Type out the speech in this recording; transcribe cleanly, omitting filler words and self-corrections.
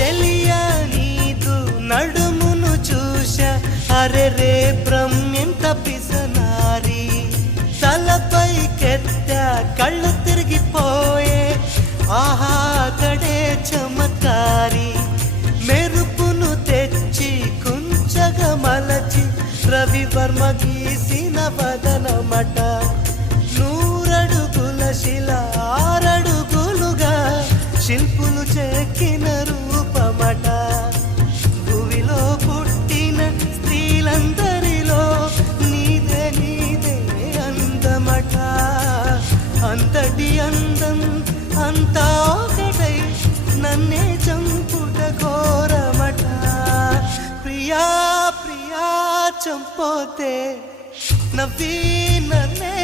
చెలియ నీదు నడుమును చూశా అరే రే బ్రహ్మెంత పిసనారి తలపై కెత్త కళ్ళు తిరిగిపోయే ఆహా కడే చమత్కారి మెరుపును తెచ్చి కుంచగా మలచి రవివర్మ గీసిన వదనమట నూరడుగుల శిల ఆరడుగులుగా శిల్పులు చెక్కిన రూపమట భూమిలో పుట్టిన స్త్రీలందరిలో నీదే నీదే అందమట అంతటి అందం అంతా ఒకటై నన్నే చంపుట ఘోరమట ప్రియా ప్రియా చంపోతే నవ్వి నన్నే